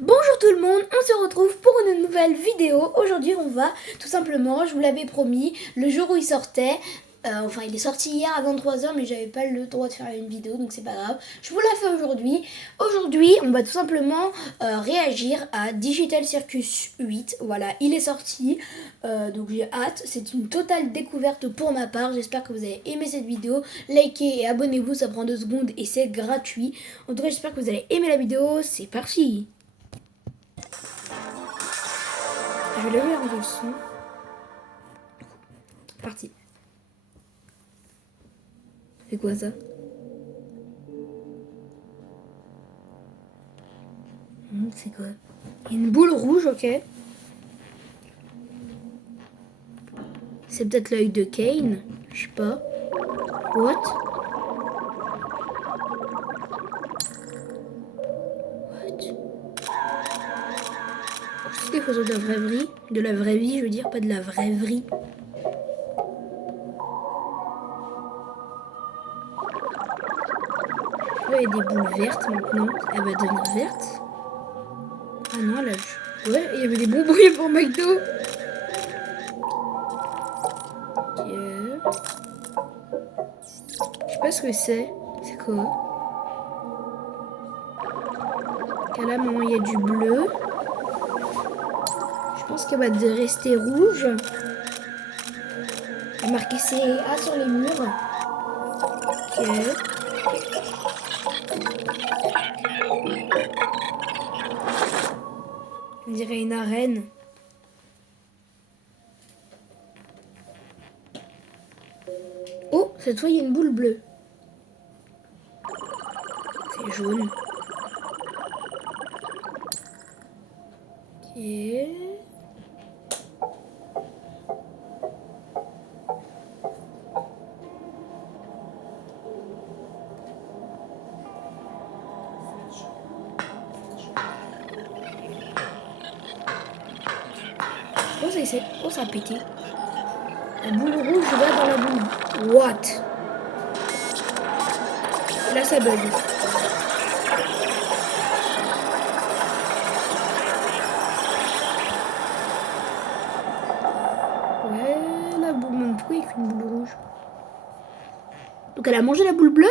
Bonjour tout le monde, on se retrouve pour une nouvelle vidéo. Aujourd'hui on va tout simplement, je vous l'avais promis, le jour où il sortait, enfin il est sorti hier à 23h mais j'avais pas le droit de faire une vidéo donc c'est pas grave. Je vous la fais aujourd'hui. Aujourd'hui on va tout simplement réagir à Digital Circus 8. Voilà, il est sorti, donc j'ai hâte. C'est une totale découverte pour ma part. J'espère que vous avez aimé cette vidéo. Likez et abonnez-vous, ça prend 2 secondes et c'est gratuit. En tout cas j'espère que vous allez aimer la vidéo, c'est parti. Je vais lever un peu le son. Parti. C'est quoi ça? C'est quoi? Une boule rouge, ok. C'est peut-être l'œil de Kane. Je sais pas. What? What? C'est des photos de la vraie vie. De la vraie vie, je veux dire, pas de la vraie vie. Là, il y a des boules vertes maintenant. Elle va devenir verte. Ah non, là. Ouais, il y avait des bonbons pour McDo. Ok. Je sais pas ce que c'est. C'est quoi? Ok, là, maintenant, il y a du bleu. Je pense qu'elle va rester rouge. Il y a marqué CA sur les murs. Ok. On dirait une arène. Oh, cette fois, il y a une boule bleue. C'est jaune. Ok. Oh, ça a pété. La boule rouge va dans la boule. What? Là, ça bug. Ouais, la boule. Mais pourquoi il fait une boule rouge? Donc, elle a mangé la boule bleue?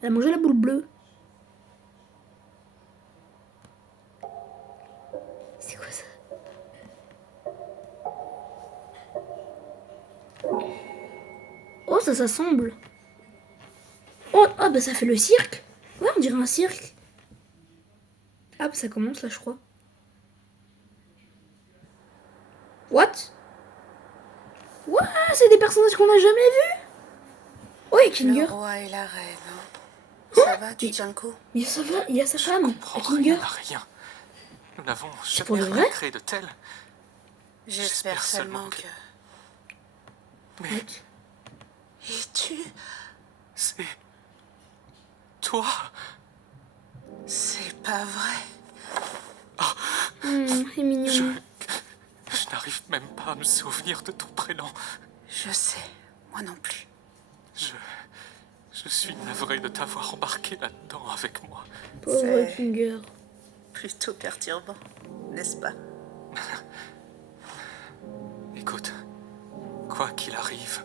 Elle a mangé la boule bleue. C'est quoi ça? Oh, ça s'assemble. Oh, ah, bah, ça fait le cirque. Ouais, on dirait un cirque. Ah, bah, ça commence là, je crois. What? What? C'est des personnages qu'on n'a jamais vus. Oh, et Kinger. Le roi et la reine. Ça va, tu tiens le coup? Mais ça va, il y a sa femme, comprends à Kinger. rien à rien. Nous n'avons pour jamais de vrai rien créé de tel. J'espère seulement que... Mais Et tu... c'est... toi. C'est pas vrai. C'est mignon. Je n'arrive même pas à me souvenir de ton prénom. Je sais, moi non plus. Je suis navré de t'avoir embarqué là-dedans avec moi. Pauvre C'est- Kinger. Plutôt perturbant, n'est-ce pas? Écoute, quoi qu'il arrive,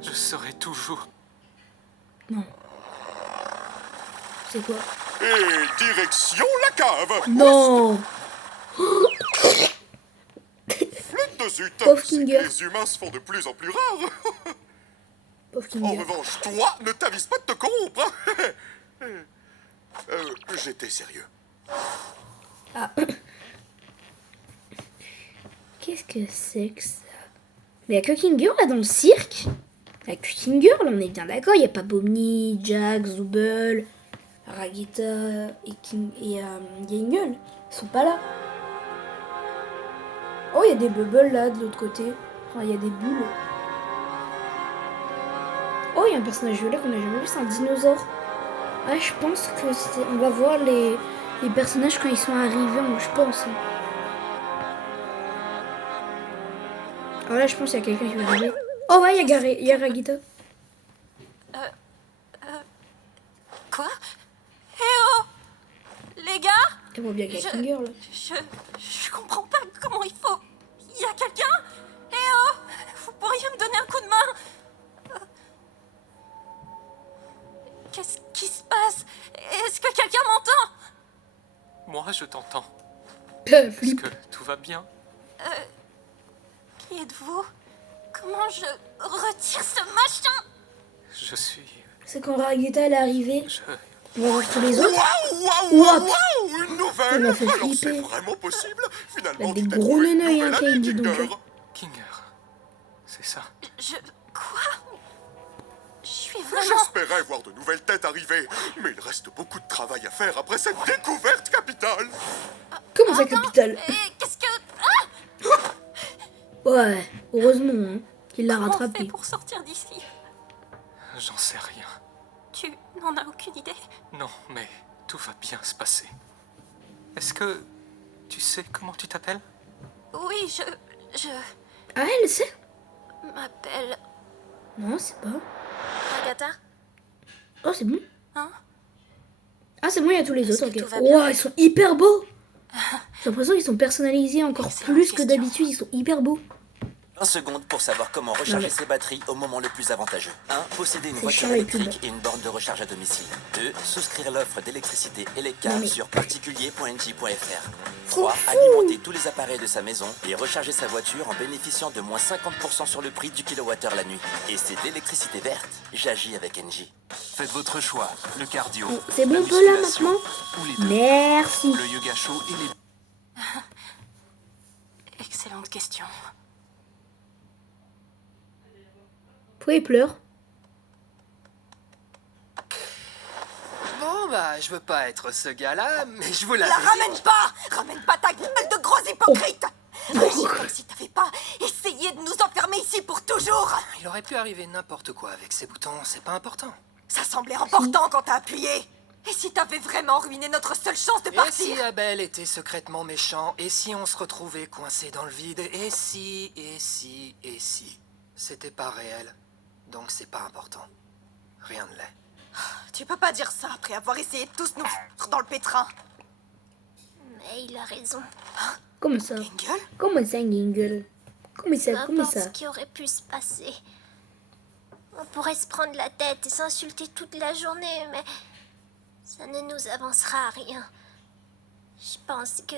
je serai toujours... Non. C'est quoi? Et direction la cave. Non. Flûte de zut. Pauvre C'est que Kinger. les humains se font de plus en plus rares. Pauvre En Kinger. revanche, toi, ne t'avise pas de te corrompre. J'étais sérieux. Ah. Qu'est-ce que c'est que ça? Mais il n'y a que Kinger là dans le cirque? Il n'y a que Kinger là, on est bien d'accord. Il n'y a pas Bomni, Jack, Zooble, Ragita et Yengel. Ils sont pas là. Oh, il y a des bubbles là de l'autre côté. Enfin, il y a des bulles. Oh, il y a un personnage violet qu'on n'a jamais vu, c'est un dinosaure. Ah, je pense que c'est... On va voir les personnages quand ils sont arrivés, je pense. Alors là, je pense qu'il y a quelqu'un qui va arriver. Oh ouais, il y a Ragita. Quoi? Elle voit bien qu'elle est une girl. Je comprends pas comment il faut. Il y a quelqu'un? Eh oh! Vous pourriez me donner un coup de main? Qu'est-ce qui se passe? Est-ce que quelqu'un m'entend? Moi, je t'entends. Elle Est-ce flippe. que tout va bien? Qui êtes-vous? Comment je retire ce machin? Je suis... C'est quand Ragueta elle est arrivée. Je... On va voir tous les autres. Waouh, What? waouh, waouh, une Ça nouvelle. m'a fait Alors c'est flipper. vraiment possible. Elle Finalement, a des tu t'es gros trouvé une neneuils, hein, nouvelle Kane, amie, dis donc. Kinger. Kinger. C'est ça. Quoi? Je suis vraiment... J'espérais voir de nouvelles têtes arriver, mais il reste beaucoup de travail à faire après cette découverte capitale. Comment ça, capitale? Et qu'est-ce que... Ah! Ouais, heureusement hein, qu'il l'a Comment on fait rattrapé. pour sortir d'ici? J'en sais rien. Tu n'en as aucune idée? Non, mais tout va bien se passer. Est-ce que tu sais comment tu t'appelles? Oui, je Ah, elle sait? m'appelle Non, c'est pas. Agatha. Oh, c'est bon. Hein? Ah, c'est bon, il y a tous les Est-ce autres. que Ok. tout va bien? Wow, ils sont hyper beaux. J'ai l'impression qu'ils sont personnalisés encore Excellente plus que question. d'habitude. Ils sont hyper beaux. 1 seconde pour savoir comment recharger ses batteries au moment le plus avantageux. 1. Posséder une C'est voiture chiant, les électrique pubs. et une borne de recharge à domicile. 2. Souscrire l'offre d'électricité Non, Eleka mais- sur particulier.nj.fr. Trop 3. fou. Alimenter tous les appareils de sa maison et recharger sa voiture en bénéficiant de moins 50% sur le prix du kilowattheure la nuit. Et c'est d'électricité verte. J'agis avec NJ. Faites votre choix, le cardio, Oh, c'est bon la un peu là musculation, maintenant? ou les deux. Merci. Le yoga chaud et les... Excellente question. Pourquoi il pleure? Bon, bah, je veux pas être ce gars-là, mais je vous La l'avais dit. ramène pas! Ramène pas ta gueule de gros hypocrite! Agis comme si t'avais pas essayé de nous enfermer ici pour toujours! Il aurait pu arriver n'importe quoi avec ces boutons, c'est pas important. Ça semblait important quand t'as appuyé! Et si t'avais vraiment ruiné notre seule chance de Et si partir? Abel était secrètement méchant? Et si on se retrouvait coincé dans le vide? Et si... C'était pas réel, donc c'est pas important. Rien ne l'est. Tu peux pas dire ça après avoir essayé de tous nous foutre dans le pétrin! Mais il a raison. Comment ça? Engel? Comment ça, Gingle? Comment ça? Peu Comment importe ça? ce qui aurait pu se passer. On pourrait se prendre la tête et s'insulter toute la journée, mais ça ne nous avancera à rien. Je pense que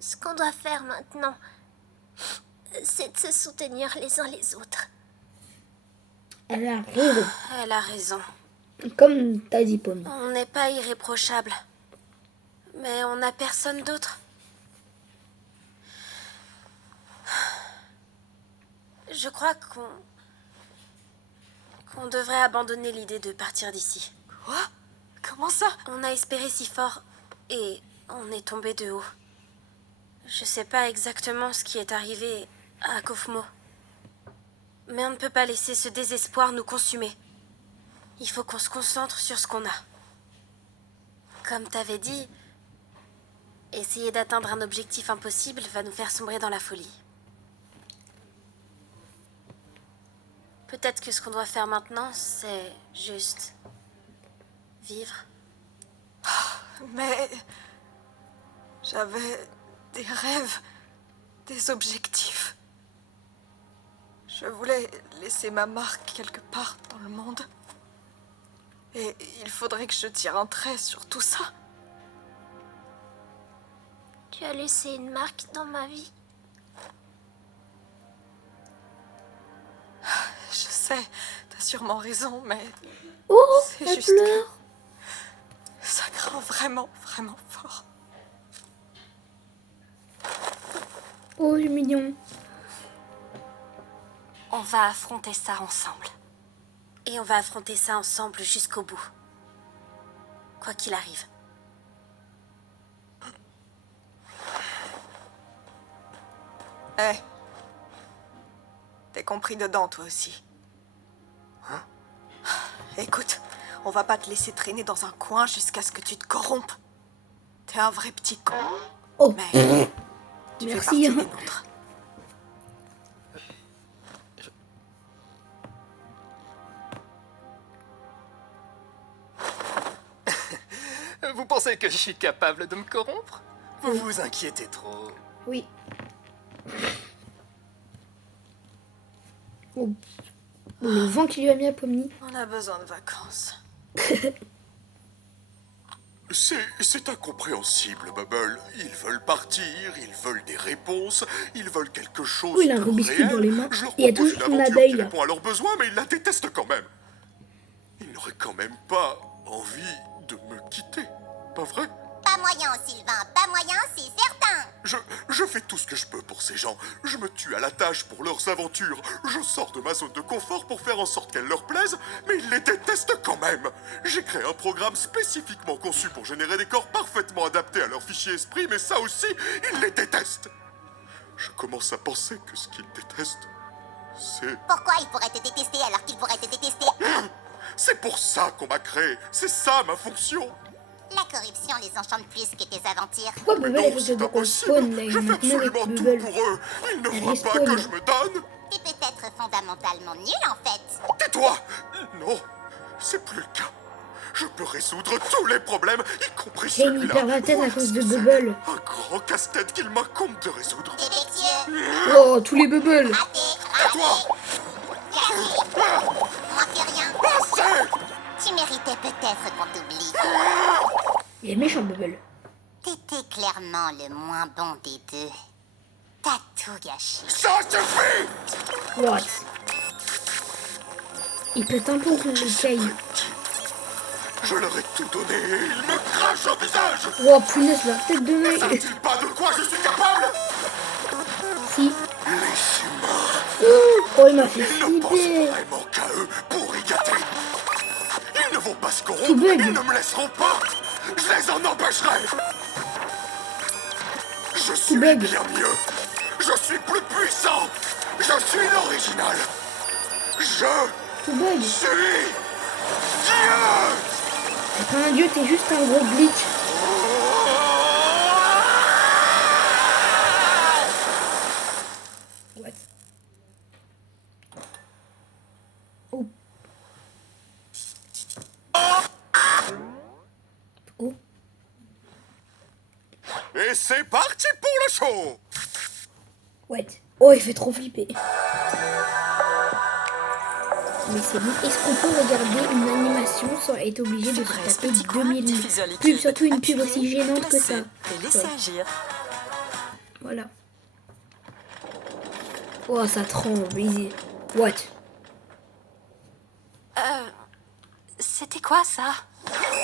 ce qu'on doit faire maintenant, c'est de se soutenir les uns les autres. Elle a raison. Elle a raison. Comme t'as dit, Pomme. On n'est pas irréprochable. Mais on n'a personne d'autre. Je crois qu'on devrait abandonner l'idée de partir d'ici. Quoi? Comment ça? On a espéré si fort et on est tombé de haut. Je sais pas exactement ce qui est arrivé à Kofmo. Mais on ne peut pas laisser ce désespoir nous consumer. Il faut qu'on se concentre sur ce qu'on a. Comme t'avais dit, essayer d'atteindre un objectif impossible va nous faire sombrer dans la folie. Peut-être que ce qu'on doit faire maintenant, c'est juste vivre. Mais j'avais des rêves, des objectifs. Je voulais laisser ma marque quelque part dans le monde. Et il faudrait que je tire un trait sur tout ça. Tu as laissé une marque dans ma vie. Je sais, t'as sûrement raison, mais Oh, c'est elle juste pleure. que ça craint vraiment, vraiment fort. Oh, c'est mignon. On va affronter ça ensemble. Et on va affronter ça ensemble jusqu'au bout. Quoi qu'il arrive. Hé, t'es compris dedans, toi aussi. Hein? Écoute, on va pas te laisser traîner dans un coin jusqu'à ce que tu te corrompes. T'es un vrai petit con. Oh, Mais tu fais merci. partie hein. des nôtres. Vous pensez que je suis capable de me corrompre? Vous vous inquiétez trop. Oui. Oh. Le vent qui lui a mis à Pomni. On a besoin de vacances. C'est incompréhensible, Bubble. Ils veulent partir, ils veulent des réponses, ils veulent quelque chose Oh, il a un de Rubik's Cube réel. dans les mains. Je leur Il y a propose toujours une son aventure abeille, qui là. répond à leurs besoins, mais ils la détestent quand même. Ils n'auraient quand même pas envie de me quitter, pas vrai? Pas moyen, Sylvain, pas moyen, c'est certain. Je fais tout ce que je peux pour ces gens. Je me tue à la tâche pour leurs aventures. Je sors de ma zone de confort pour faire en sorte qu'elles leur plaisent, mais ils les détestent quand même. J'ai créé un programme spécifiquement conçu pour générer des corps parfaitement adaptés à leur fichier esprit, mais ça aussi, ils les détestent. Je commence à penser que ce qu'ils détestent, c'est... Pourquoi il pourrait te détester alors qu'il pourrait te détester? C'est pour ça qu'on m'a créé. C'est ça ma fonction. La corruption les enchante plus que tes aventures. Pourquoi Bubble Non, elle fait c'est de impossible. respawn là? Je Il fais est avec absolument tout Bubble. pour eux. Ils ne Elle voient pas respawn. que je me donne. T'es peut-être fondamentalement nul en fait. Tais-toi! Non, c'est plus le cas. Je peux résoudre tous les problèmes, y compris Kane il celui-là. perd la tête à cause de C'est Bubble. un grand casse-tête qu'il m'incombe de résoudre. Défectueux, Oh, tous les Bubble. raté, À toi! manquez rien. Assez! Tu méritais peut-être qu'on t'oublie. Il est méchant Bubble. T'étais clairement le moins bon des deux. T'as tout gâché. Ça suffit! What? Il pète un pont contre le Kane. Je leur ai tout donné et ils me crachent au visage! Oh punaise, la tête de Ne mec. savent-ils pas de quoi je suis capable? Si. Les humains, Oh, il m'a fait ils ne pensent flipper. vraiment qu'à eux pour y gâter. Ils ne vont pas se Tout corrompre, bug. ils ne me laisseront pas. Je les en empêcherai. Je suis bug. bien mieux. Je suis plus puissant. Je suis l'original. Je Tout bug. suis Dieu. T'es pas un dieu, t'es juste un gros glitch. What? Oh. Oh. Et c'est parti pour le show. What? Oh, il fait trop flipper. Mais c'est bon. Est-ce qu'on peut regarder une animation sans être obligé de se taper 2000 pubs, surtout une pub aussi gênante que ça? Laissez Ouais. agir. Voilà. Oh, ça tremble. What? C'était quoi ça?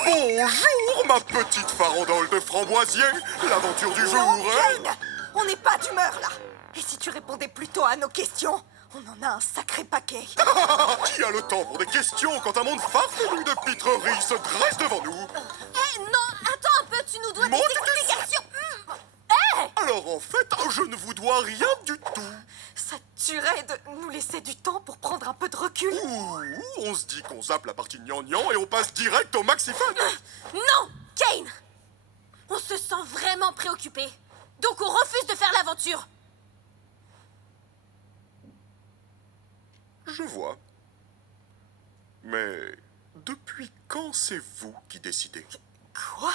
Bonjour, ma petite farandole de framboisier. L'aventure du jour, hein? On n'est pas d'humeur là. Et si tu répondais plutôt à nos questions? On en a un sacré paquet. Qui a le temps pour des questions quand un monde farfelu de pitreries se dresse devant nous? Eh non, attends un peu, tu nous dois Mon des Dieu. explications. Alors en fait, je ne vous dois rien du tout. Ça te tuerait de nous laisser du temps pour prendre un peu de recul? Ouh, on se dit qu'on zappe la partie gnangnan et on passe direct au maxifun. Non, Kane. On se sent vraiment préoccupé. Donc on refuse de faire l'aventure. Je vois. Mais depuis quand c'est vous qui décidez? Quoi?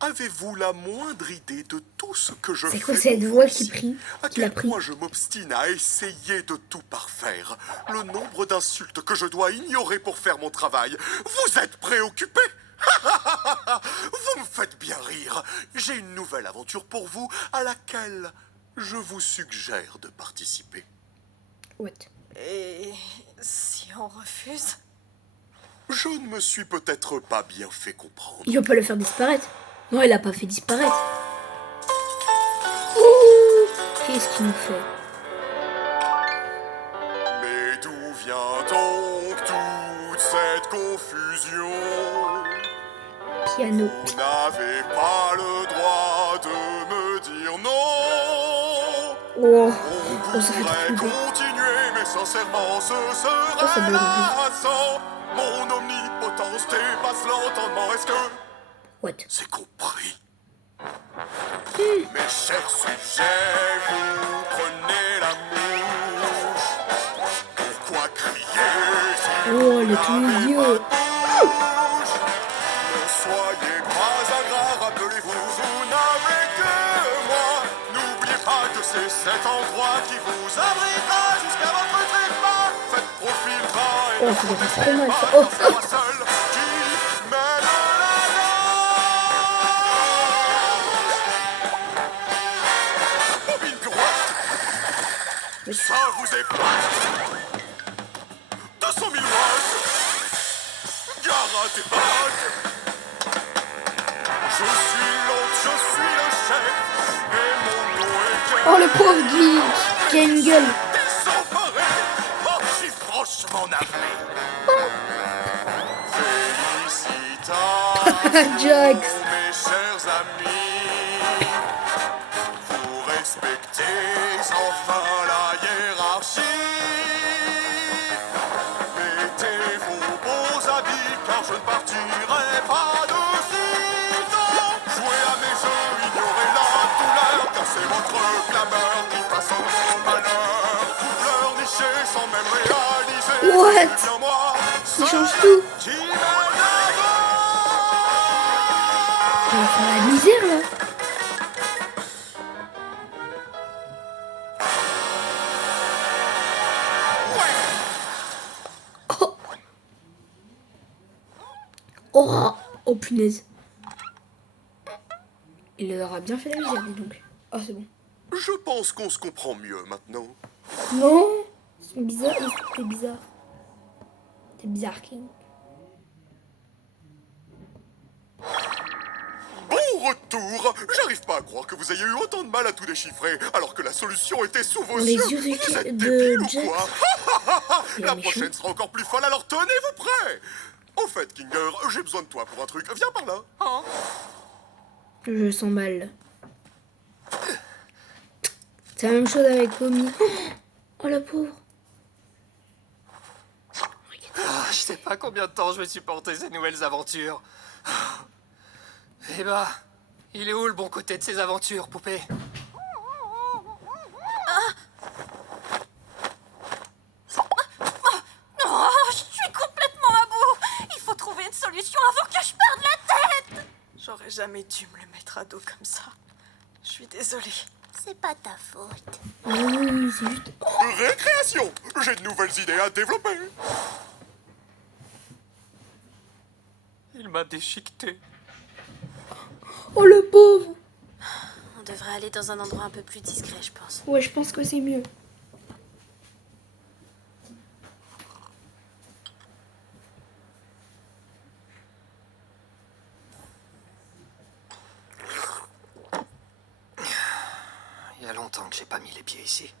Avez-vous la moindre idée de tout ce que je C'est fais quoi pour cette vous voix ici? qui prie? À Qui l'a quel pris? point je m'obstine à essayer de tout parfaire. Le nombre d'insultes que je dois ignorer pour faire mon travail. Vous êtes préoccupé? Vous me faites bien rire. J'ai une nouvelle aventure pour vous à laquelle je vous suggère de participer. What? Et si on refuse? Je ne me suis peut-être pas bien fait comprendre. Il va pas le faire disparaître. Non, il a pas fait disparaître. Ouh, qu'est-ce qu'il nous fait? Mais d'où vient donc toute cette confusion? Piano. Vous n'avez pas le droit de me dire non. Oh, On ça fait pourrait trop flipper. continuer, mais sincèrement, ce Oh, ça serait me donne lassant. Mon omnipotence dépasse l'entendement. Est-ce que What? c'est compris? Mes chers sujets, vous prenez la mouche. Pourquoi crier si Oh, le tout vieux. ne soyez pas rappelez-vous, vous n'avez que moi. N'oubliez pas que c'est cet endroit qui vous abritera jusqu'à votre trépas. Faites profil bas et Oh, ne ça doit faire protestez trop mal, pas, ça. Oh, c'est moi seul qui mène la danse. Bobine droite, ça vous épate. 200 000 watts, gare à tes pattes. Je suis l'hôte, je suis le chef, et mon nom est Oh, le pauvre Guy qui a une gueule. désemparé. Oh, je suis franchement navré. Félicitations, Jax. mes chers amis. Vous respectez enfin la hiérarchie. Mettez vos beaux habits, car je ne partirai pas de sitôt. Jouez à mes jeux, ignorez la douleur, car c'est votre clameur qui façonne mon malheur. Vous pleurnichez sans même réaliser. What? C'est bien moi, Il change tout. qui mène la On va faire la misère là. Oh. Oh. Oh punaise. Il leur a bien fait la misère, dis donc. Oh, c'est bon. Je pense qu'on se comprend mieux maintenant. Non. C'est bizarre. C'est bizarre. C'est bizarre, King. Bon retour. J'arrive pas à croire que vous ayez eu autant de mal à tout déchiffrer, alors que la solution était sous vos Les yeux. yeux Vous êtes de débile ou Jax. quoi? Il est La méchant. prochaine sera encore plus folle, alors tenez-vous prêts. Au fait, Kinger, j'ai besoin de toi pour un truc. Viens par là. Hein? Je sens mal. C'est la même chose avec Pommy. Oh la pauvre. Ah, je sais pas combien de temps je vais supporter ces nouvelles aventures. Eh bah, il est où le bon côté de ces aventures, poupée? Oh, je suis complètement à bout. Il faut trouver une solution avant que je perde la tête. J'aurais jamais dû me le mettre à dos comme ça. Je suis désolée. C'est pas ta faute. Ah oui, c'est juste. Récréation. J'ai de nouvelles idées à développer. Il m'a déchiqueté. Oh le pauvre. On devrait aller dans un endroit un peu plus discret, je pense. Ouais, je pense que c'est mieux. Il y a longtemps que j'ai pas mis les pieds ici.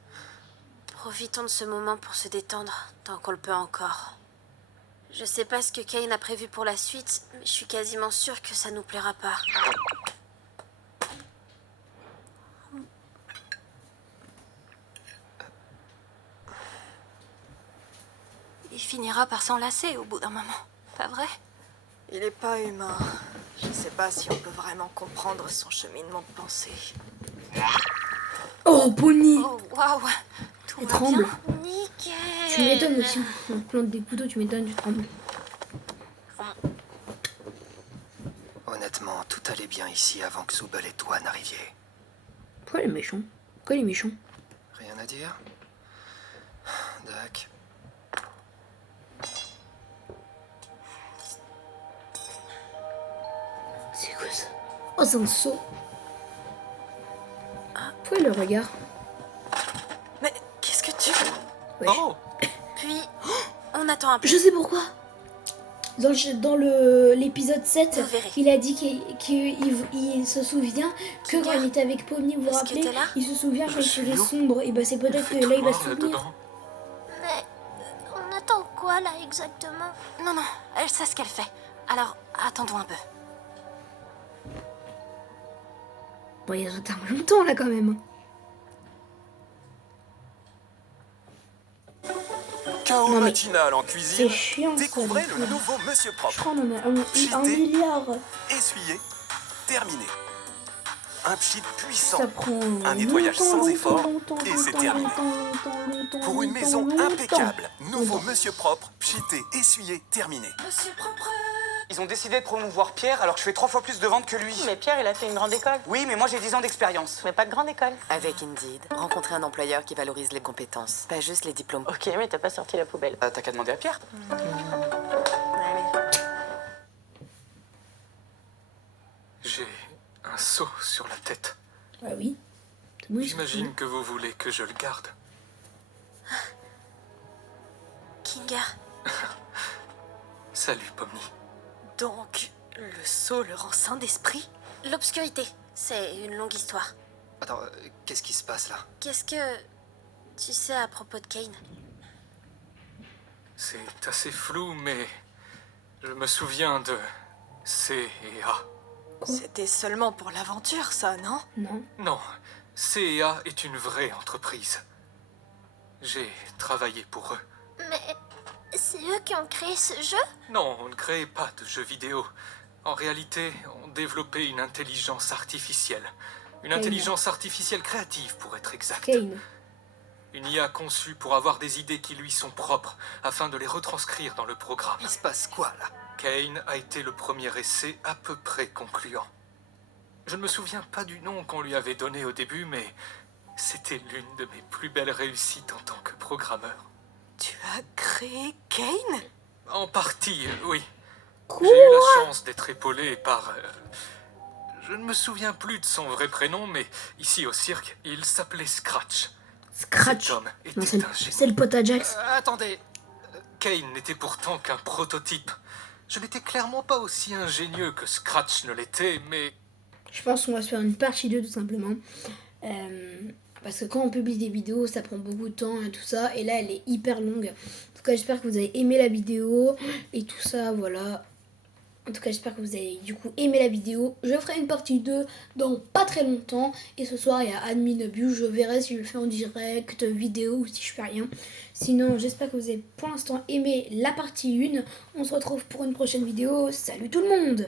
Profitons de ce moment pour se détendre, tant qu'on le peut encore. Je sais pas ce que Kane a prévu pour la suite, mais je suis quasiment sûre que ça nous plaira pas. Il finira par s'enlacer au bout d'un moment, pas vrai? Il est pas humain. Je sais pas si on peut vraiment comprendre son cheminement de pensée. Oh Bonnie. Oh waouh! Tout Elle va tremble. bien? Nickel. Tu m'étonnes aussi. On te plante des couteaux, tu m'étonnes, tu trembles. Honnêtement, tout allait bien ici avant que Zubel et toi n'arriviez. Pourquoi les méchants? Pourquoi les méchants? Rien à dire? Dac. C'est quoi ça? Oh, c'est un saut. Pourquoi le regard? Mais qu'est-ce que tu... Wesh. Oh, Puis, on attend un peu. Je sais pourquoi. Dans l'épisode 7, Vous verrez. il a dit qu'il se souvient que quand il était avec Pommy, vous vous Est-ce que rappelez, t'es là? il se souvient quand il suis faisait là. sombre. Et bah c'est peut-être que là il va se souvenir. dedans. Mais on attend quoi là exactement? Non, non, elle sait ce qu'elle fait. Alors, attendons un peu. Bon, il attend longtemps là quand même. Chaos Non, mais matinal en cuisine. c'est chiant, ça, Découvrez du le coup. nouveau Monsieur Je Propre. crois qu'on en a un Cheaté. milliard. Essuyé, terminé. Un pchit puissant. Ça prend Un nettoyage sans effort, longtemps, et c'est terminé. Pour une maison impeccable, nouveau Monsieur Propre, pchité, essuyé, terminé. Monsieur propre, Ils ont décidé de promouvoir Pierre alors que je fais 3 fois plus de ventes que lui. Mais Pierre, il a fait une grande école. Oui, mais moi j'ai 10 ans d'expérience. Mais pas de grande école. Avec Indeed, rencontrer un employeur qui valorise les compétences, pas juste les diplômes. Ok, mais t'as pas sorti la poubelle. T'as qu'à demander à Pierre. Allez. J'ai un seau sur la tête. Ah oui. C'est bon, J'imagine que vous voulez que je le garde. Kinga, Salut, Pomni. Donc, le sceau le rend saint d'esprit? l'obscurité, c'est une longue histoire. Attends, qu'est-ce qui se passe là? Qu'est-ce que tu sais à propos de Kane? C'est assez flou, mais je me souviens de C et A. C'était seulement pour l'aventure, ça, non? Non. Non, C&A est une vraie entreprise. J'ai travaillé pour eux. Mais c'est eux qui ont créé ce jeu? Non, on ne créait pas de jeux vidéo. En réalité, on développait une intelligence artificielle. Une intelligence artificielle créative, pour être exact. Kane. Une IA conçue pour avoir des idées qui lui sont propres, afin de les retranscrire dans le programme. Il se passe quoi là? Kane a été le premier essai à peu près concluant. Je ne me souviens pas du nom qu'on lui avait donné au début, mais c'était l'une de mes plus belles réussites en tant que programmeur. Tu as créé Kane? En partie, oui. Quoi? J'ai eu la chance d'être épaulé par... je ne me souviens plus de son vrai prénom, mais ici au cirque, il s'appelait Scratch. Scratch. Cet homme Non, était un génie. c'est le pote à Jax. Attendez, Kane n'était pourtant qu'un prototype. Je n'étais clairement pas aussi ingénieux que Scratch ne l'était, mais... Je pense qu'on va se faire une partie 2 tout simplement. Parce que quand on publie des vidéos, ça prend beaucoup de temps et tout ça. Et là, elle est hyper longue. En tout cas, j'espère que vous avez aimé la vidéo et tout ça, voilà. En tout cas, j'espère que vous avez du coup aimé la vidéo. Je ferai une partie 2 dans pas très longtemps. Et ce soir, il y a Admin Abuse. Je verrai si je le fais en direct, vidéo ou si je fais rien. Sinon, j'espère que vous avez pour l'instant aimé la partie 1. On se retrouve pour une prochaine vidéo. Salut tout le monde!